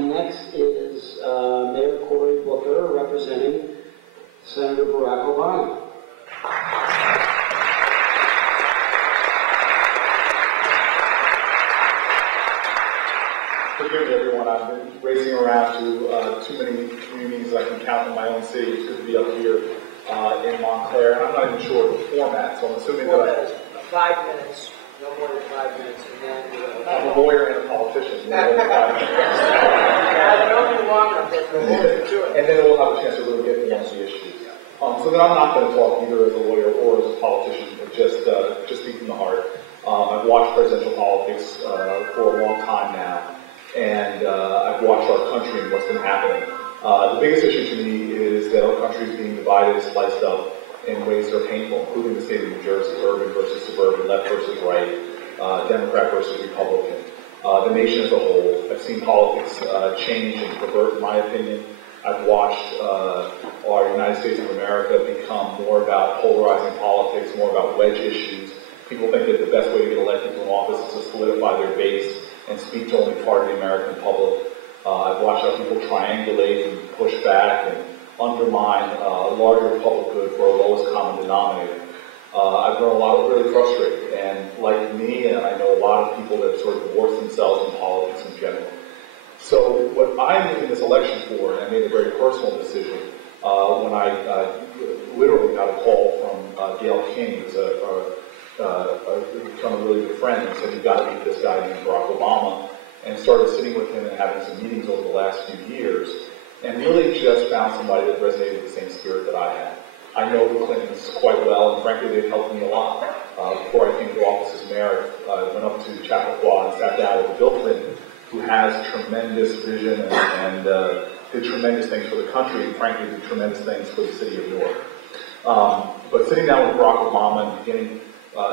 Next is Mayor Cory Booker representing Senator Barack Obama. Forgive me, everyone. I've been racing around to too many communities I can count in my own city. It's good to be up here in Montclair. And I'm not even sure of the format, so I'm assuming that 5 minutes, no more than 5 minutes, and then I'm a lawyer and a politician. only long enough that we'll do it. And then we'll have a chance to really get into the issues. So then I'm not going to talk either as a lawyer or as a politician, but just speak from the heart. I've watched presidential politics for a long time now, and I've watched our country and what's been happening. The biggest issue to me is that our country is being divided, sliced up in ways that are painful, including the state of New Jersey, urban versus suburban, left versus right, Democrat versus Republican. The nation as a whole. I've seen politics change and pervert, in my opinion. I've watched our United States of America become more about polarizing politics, more about wedge issues. People think that the best way to get elected to an office is to solidify their base and speak to only part of the American public. I've watched how people triangulate and push back and undermine a larger public good for a lowest common denominator. I've grown a lot really frustrated, and like me, and I know a lot of people that sort of divorce themselves in politics in general. So what I'm in this election for, and I made a very personal decision when I literally got a call from Gail King, who's become a really good friend, and said, "You've got to meet this guy named Barack Obama," and started sitting with him and having some meetings over the last few years, and really just found somebody that resonated with the same spirit that I had. I know the Clintons quite well, and frankly, they've helped me a lot. Before I came to office as mayor, I went up to Chappaqua and sat down with Bill Clinton, who has tremendous vision and did tremendous things for the country, and frankly, did tremendous things for the city of Newark. But sitting down with Barack Obama and beginning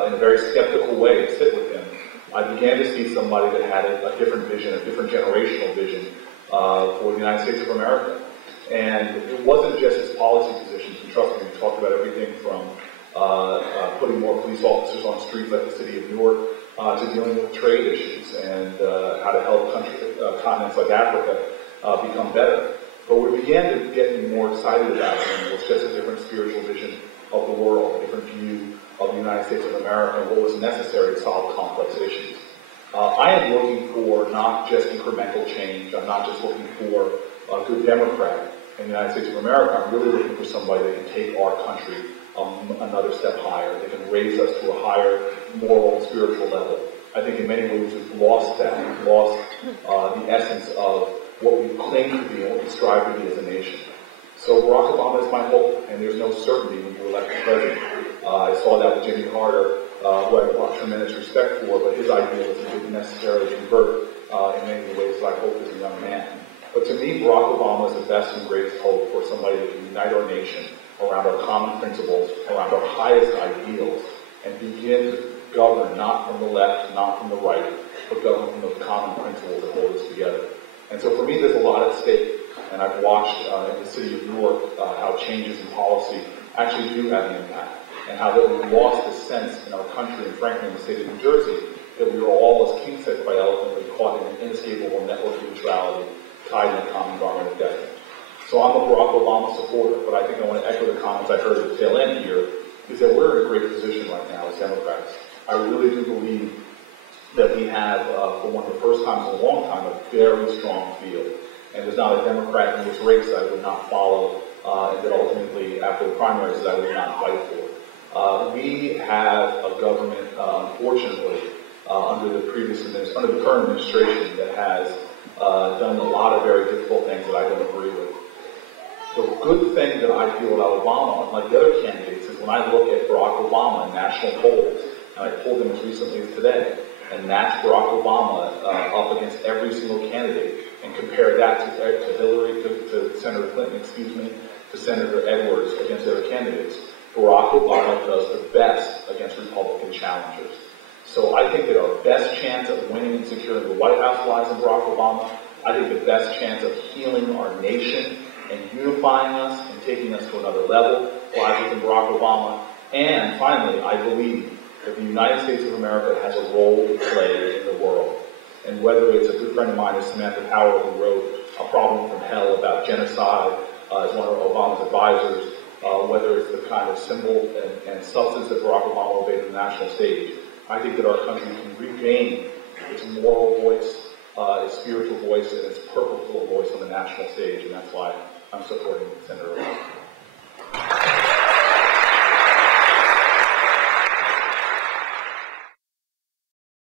in a very skeptical way to sit with him, I began to see somebody that had a different vision, a different generational vision for the United States of America. And it wasn't just his policy positions, and trust me, we talked about everything from putting more police officers on streets like the city of Newark to dealing with trade issues and how to help continents like Africa become better. But what we began to get more excited about him was just a different spiritual vision of the world, a different view of the United States of America and what was necessary to solve complex issues. I am looking for not just incremental change. I'm not just looking for a good Democrat in the United States of America. I'm really looking for somebody that can take our country another step higher. They can raise us to a higher moral and spiritual level. I think in many ways we've lost that. We've lost the essence of what we claim to be and what we strive to be as a nation. So Barack Obama is my hope, and there's no certainty when you elect the president. I saw that with Jimmy Carter, who I have a lot of tremendous respect for, but his ideals didn't necessarily convert in many of the ways that I hoped as a young man. But to me, Barack Obama is the best and greatest hope for somebody that can unite our nation around our common principles, around our highest ideals, and begin to govern not from the left, not from the right, but govern from those common principles that hold us together. And so for me, there's a lot at stake. And I've watched in the city of Newark how changes in policy actually do have an impact, and how that we've lost the sense in our country, and frankly in the state of New Jersey, that we are all, as King said quite eloquently, caught in an inescapable network of neutrality tied in a common garment of destiny. So I'm a Barack Obama supporter, but I think I want to echo the comments I heard at the tail end here, is that we're in a great position right now as Democrats. I really do believe that we have, for one of the first times in a long time, a very strong field. And there's not a Democrat in this race I would not follow, and that ultimately, after the primaries, I would not fight for. We have a government, unfortunately, under the current administration, that has done a lot of very difficult things that I don't agree with. The good thing that I feel about Obama, unlike the other candidates, is when I look at Barack Obama in national polls, and I pulled them as recently as today, and match Barack Obama up against every single candidate, and compare that to Hillary, to Senator Clinton, to Senator Edwards against other candidates. Barack Obama does the best against Republican challengers. So I think that our best chance of winning and securing the White House lies in Barack Obama. I think the best chance of healing our nation and unifying us and taking us to another level lies within Barack Obama. And finally, I believe that the United States of America has a role to play in the world. And whether it's a good friend of mine, is Samantha Power, who wrote A Problem from Hell about genocide as one of Obama's advisors, whether it's the kind of symbol and substance that Barack Obama obeyed on the national stage, I think that our country can regain its moral voice, its spiritual voice, and its purposeful voice on the national stage, and that's why I'm supporting Senator Obama.